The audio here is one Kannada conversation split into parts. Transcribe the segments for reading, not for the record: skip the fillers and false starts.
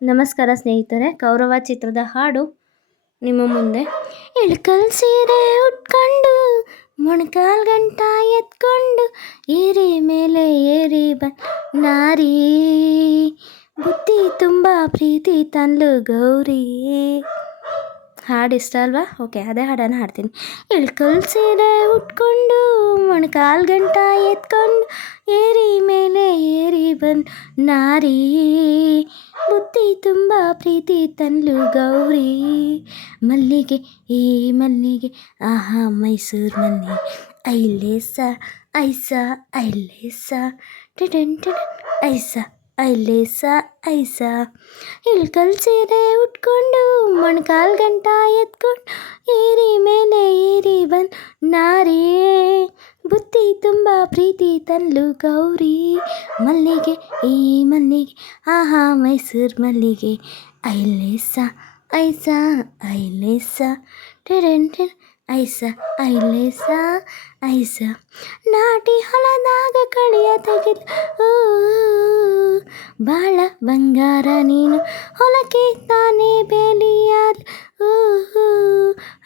ನಮಸ್ಕಾರ ಸ್ನೇಹಿತರೆ, ಕೌರವ ಚಿತ್ರದ ಹಾಡು ನಿಮ್ಮ ಮುಂದೆ. ಇಳ್ಕಲ್ ಸೀರೆ ಉಟ್ಕೊಂಡು ಮೊಣಕಾಲ್ ಗಂಟ ಎತ್ಕೊಂಡು ಏರಿ ಮೇಲೆ ಏರಿ ನಾರಿ ಬುದ್ಧಿ ತುಂಬ ಪ್ರೀತಿ ತಂದ್ಲು ಗೌರಿ. ಹಾಡು ಇಷ್ಟ ಅಲ್ವಾ? ಓಕೆ, ಅದೇ ಹಾಡನ್ನು ಹಾಡ್ತೀನಿ. ಇಳ್ಕಲ್ ಸೀರೆ ಉಟ್ಕೊಂಡು ಮೊಣಕಾಲ್ ಗಂಟ ಎತ್ಕೊಂಡು ಏರಿ ಮೇಲೆ ಏರಿ ನಾರಿ ಬುದ್ಧಿ ತುಂಬ ಪ್ರೀತಿ ತಂದ್ಲು ಗೌರಿ. ಮಲ್ಲಿಗೆ ಏ ಮಲ್ಲಿಗೆ ಆಹಾ ಮೈಸೂರು ಮಲ್ಲಿಗೆ ಐಲೇಸ ಐಸ ಐಲೇಸ ಟಿಟನ್ ಐಸ ಐಲೇಸ ಐಸ. ಇಳ್ಕಲ್ ಸೀರೆ ಉಟ್ಕೊಂಡು ಮೊಣಕಾಲ್ ಗಂಟ ಎತ್ಕೊಂಡು ಏರಿ ಮೇಲೆ ಏರಿ ನಾರಿ ಬುದ್ಧಿ ತುಂಬ ಪ್ರೀತಿ ತಂದ್ಲು ಗೌರಿ. ಮಲ್ಲಿಗೆ ಈ ಮಲ್ಲಿಗೆ ಆಹಾ ಮೈಸೂರು ಮಲ್ಲಿಗೆ ಐಲೇಸ ಐಸ ಐಲೇಸ ಟೆರೆನ್ ಐಸ ಐಲೇಸ ಐಸ. ನಾಟಿ ಹೊಲದಾಗ ಕಳಿಯ ತೆಗೆದು ಬಾಳ ಬಂಗಾರ ನೀನು ಹೊಲಕ್ಕೆ ತಾನೇ ಬೇಲಿಯಾದ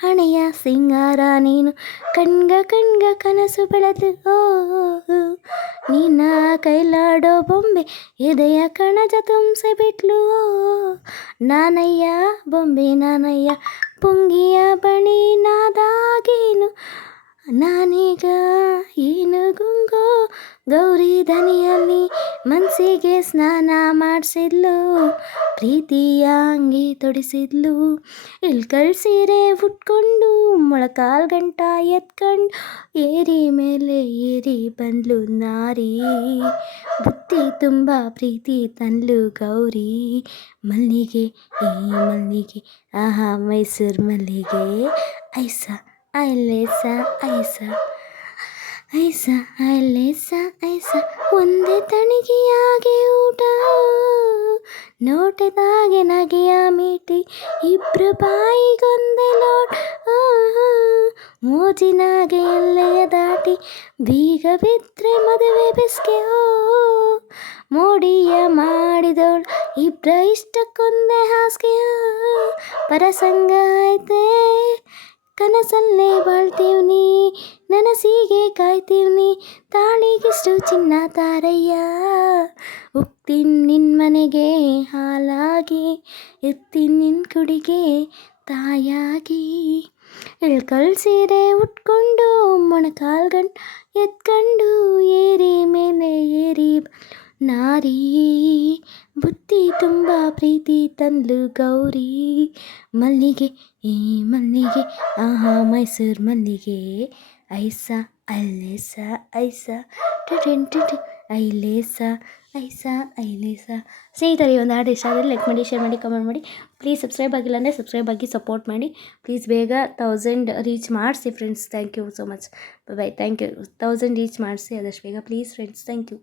ಹಣೆಯ ಸಿಂಗಾರ ನೀನು ಕಣ್ಗ ಕನಸು ಬೆಳೆದು ನಿನ್ನ ಕೈಲಾಡೋ ಬೊಂಬೆ ಎದೆಯ ಕಣಜ ತುಂಬಿಸಿ ಬಿಟ್ಲು. ನಾನಯ್ಯ ಬೊಂಬೆ ನಾನಯ್ಯ ಪುಂಗಿಯ ಬಣಿ ನಾದಾಗೇನು ನಾನೀಗ ಏನು ಗುಂಗೋ ಗೌರಿ ದನಿಯಲ್ಲಿ ಮನಸ್ಸಿಗೆ ಸ್ನಾನ ಮಾಡಿಸಿದ್ಲು ಪ್ರೀತಿಯ ಅಂಗಿ ತೊಡಿಸಿದ್ಲು. ಇಳ್ಕಲ್ ಸೀರೆ ಉಟ್ಕೊಂಡು ಮೊಳಕಾಲ್ ಗಂಟ ಎತ್ಕೊಂಡು ಏರಿ ಮೇಲೆ ಏರಿ ಬಂದ್ಲು ನಾರಿ ಬುತ್ತಿ ತುಂಬ ಪ್ರೀತಿ ತಂದ್ಲು ಗೌರಿ. ಮಲ್ಲಿಗೆ ಈ ಮಲ್ಲಿಗೆ ಆಹಾ ಮೈಸೂರು ಮಲ್ಲಿಗೆ ಐಸ ಐಲೇಸ ಐಸ ಐಸ ಐಲೇಸ ಐಸ. ಒಂದೇ ತಣಿಗೆಯಾಗೆ ಊಟ ನೋಟದಾಗೆ ನಗೆಯ ಮೀಟಿ ಇಬ್ರು ಬಾಯಿಗೊಂದೆ ಲೋಟ ಮೋಜಿನಾಗೆ ಎಲ್ಲೆಯ ದಾಟಿ ಬೀಗ ಬಿದ್ರೆ ಮದುವೆ ಬೆಸ್ಗೆ ಮೋಡಿಯ ಮಾಡಿದವಳು ಇಬ್ರ ಇಷ್ಟಕ್ಕೊಂದೇ ಹಾಸಿಗೆ ಪರಸಂಗ ಐತೆ ಕನಸಲ್ಲೇ ಬಾಳ್ತೀವ್ನಿ ನನಸಿಗೆ ಕಾಯ್ತೀವ್ನಿ ತಾಳಿಗಿಷ್ಟು ಚಿನ್ನ ತಾರಯ್ಯ ಉಕ್ತೀನಿ ನಿನ್ನ ಮನೆಗೆ ಹಾಲಾಗಿ ಇರ್ತೀನಿ ನಿನ್ನ ಕುಡಿಗೆ ತಾಯಾಗಿ. ಇಳ್ಕಲ್ ಸೀರೆ ಉಟ್ಕೊಂಡು ಮೊಣಕಾಲ್ ಗಂಟ ಎತ್ಕೊಂಡು ಏರಿ ಮೇಲೆ ಏರಿ ನಾರಿ ಬುದ್ಧಿ ತುಂಬ ಪ್ರೀತಿ ತಂದ್ಲು ಗೌರಿ. ಮಲ್ಲಿಗೆ ಈ ಮಲ್ಲಿಗೆ ಆಹಾ ಮೈಸೂರು ಮಲ್ಲಿಗೆ ಐಸ ಐಲೇಸ ಐಸ ಟಿಟಿನ್ ಐಲೇಸ ಐಸ ಐಲೇಸ. ಸ್ನೇಹಿತರೆ, ಒಂದು ಹಾಡು ಇಷ್ಟ ಆದರೆ ಲೈಕ್ ಮಾಡಿ, ಶೇರ್ ಮಾಡಿ, ಕಮೆಂಟ್ ಮಾಡಿ. ಪ್ಲೀಸ್ ಸಬ್ಸ್ಕ್ರೈಬ್ ಆಗಿಲ್ಲ ಅಂದರೆ ಸಬ್ಸ್ಕ್ರೈಬ್ ಆಗಿ ಸಪೋರ್ಟ್ ಮಾಡಿ. ಪ್ಲೀಸ್ ಬೇಗ 1000 ರೀಚ್ ಮಾಡಿಸಿ friends. Thank you so much. Bye. Thank you. 1000 reach ಮಾಡಿಸಿ ಆದಷ್ಟು ಬೇಗ ಪ್ಲೀಸ್ ಫ್ರೆಂಡ್ಸ್. Thank you.